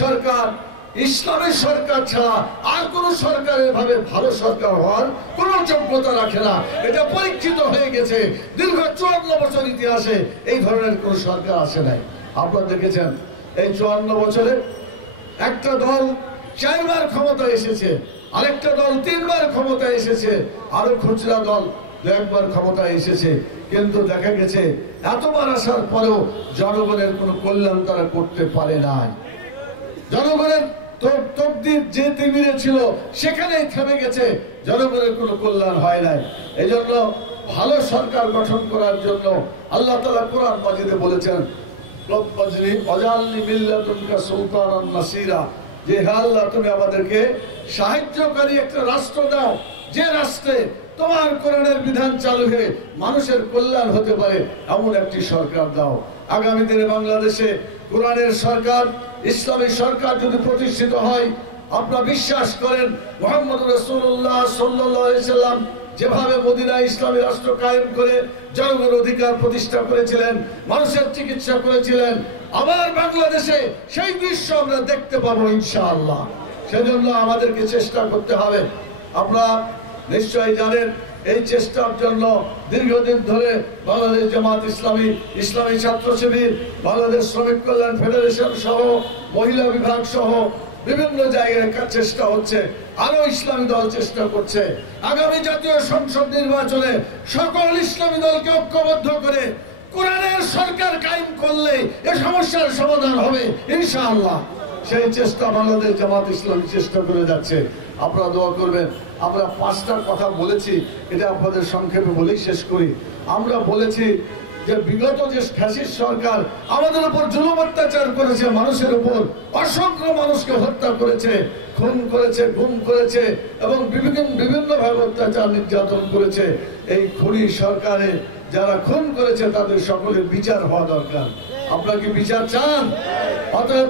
সরকার ইসলামী সরকার ছাড়া আর কোন সরকারের ভাবে ভালো সরকার হওয়ার কোন যোগ্যতা রাখে না। এটা পরীক্ষিত হয়ে গেছে। দীর্ঘ 54 বছর ইতিহাসে এই ধরনের কোন সরকার আসে নাই। আপনারা দেখেছেন এই 54 বছরে একটা দল 4 বার ক্ষমতা এসেছে, আরেকটা দল 3 বার ক্ষমতা এসেছে, আরো খুচরা দল 2 বার ক্ষমতা এসেছে। কিন্তু দেখা গেছে এতবার আসার পরেও জনগণের কোনো কল্যাণ তারা করতে পারে নাই। জনগণের তকদির যে তিমিরে ছিল সেখানেই থেমে গেছে, জনগণের কোনো কল্যাণ হয় নাই। এই জন্য ভালো সরকার গঠন করার জন্য আল্লাহ তাআলা কোরআন মাজিদে বলেছেন, যে হে আল্লাহ, তুমি আমাদেরকে সাহায্যকারী একটা রাষ্ট্র দাও, যে রাষ্ট্রে তোমার কোরআনের বিধান চালু হয়ে মানুষের কল্যাণ হতে পারে এমন একটি সরকার দাও। আগামী দিনে বাংলাদেশে কোরআনের সরকার, ইসলামী সরকার যদি প্রতিষ্ঠিত হয়, আপনারা বিশ্বাস করেন মুহাম্মদ রাসূলুল্লাহ সাল্লাল্লাহু আলাইহি সাল্লাম যেভাবে মদিনায় ইসলামী রাষ্ট্র কায়েম করে জনগণের অধিকার প্রতিষ্ঠা করেছিলেন, মানুষের চিকিৎসা করেছিলেন, আবার বাংলাদেশে সেই দৃশ্য আমরা দেখতে পাবো ইনশাআল্লাহ। সেজন্য আমাদেরকে চেষ্টা করতে হবে। আপনারা নিশ্চয়ই জানেন এই চেষ্টার জন্য দীর্ঘদিন ধরে বাংলাদেশ জামাত ইসলামী, ইসলামী ছাত্র শিবির, বাংলাদেশ শ্রমিক কল্যাণ ফেডারেশন সহ মহিলা বিভাগ সহ বিভিন্ন জায়গায় চেষ্টা হচ্ছে। আরো ইসলামী দল চেষ্টা করছে। আগামী জাতীয় সংসদ নির্বাচনে সকল ইসলামী দলকে ঐক্যবদ্ধ করে কোরআনের সরকার কায়েম করলে এ সমস্যার সমাধান হবে ইনশাআল্লাহ। সেই চেষ্টা বাংলাদেশ জামাত ইসলামী চেষ্টা করে যাচ্ছে। আপনারা দোয়া করবেন। আমরা 5টা কথা বলেছি, এটা আপনাদের সংক্ষেপে বলেই শেষ করি। আমরা বলেছি যে বিগত যে ফ্যাসিস্ট সরকার আমাদের উপর জুলুম অত্যাচার করেছে, মানুষের উপর অসংখ্য মানুষকে হত্যা করেছে, খুন করেছে, গুম করেছে এবং বিভিন্ন ভাবে অত্যাচার নির্যাতন করেছে। এই খুনি সরকারে যারা খুন করেছে তাদের সকলের বিচার হওয়া দরকার। আপনারা কি বিচার চান? অতএব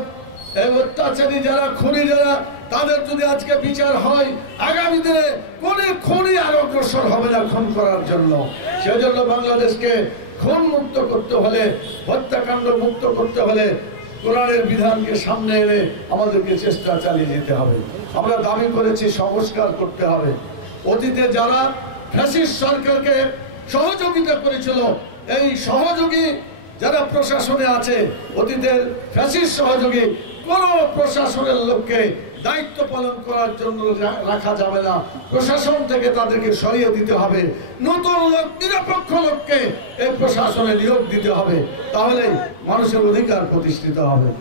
এই অত্যাচারী যারা, খুনি যারা, তাদের যদি আজকে বিচার হয়, আগামী দিনে কোন খুনি আর অগ্রসর হবে না খুন করার জন্য। সেজন্য বাংলাদেশকে খুন মুক্ত করতে হলে, হত্যাকাণ্ড মুক্ত করতে হলে কোরআনের বিধানকে সামনে এনে আমাদেরকে চেষ্টা চালিয়ে যেতে হবে। আমরা দাবি করেছি সংস্কার করতে হবে। অতীতে যারা ফ্যাসিস্ট সরকারকে সহযোগিতা করেছিল, এই সহযোগী যারা প্রশাসনে আছে, অতীতের ফ্যাসিস্ট সহযোগী কোন প্রশাসনের লোককে দায়িত্ব পালন করার জন্য রাখা যাবে না। প্রশাসন থেকে তাদেরকে সরিয়ে দিতে হবে। নতুন লোক, নিরপেক্ষ লোককে এই প্রশাসনে নিয়োগ দিতে হবে। তাহলে মানুষের অধিকার প্রতিষ্ঠিত হবে।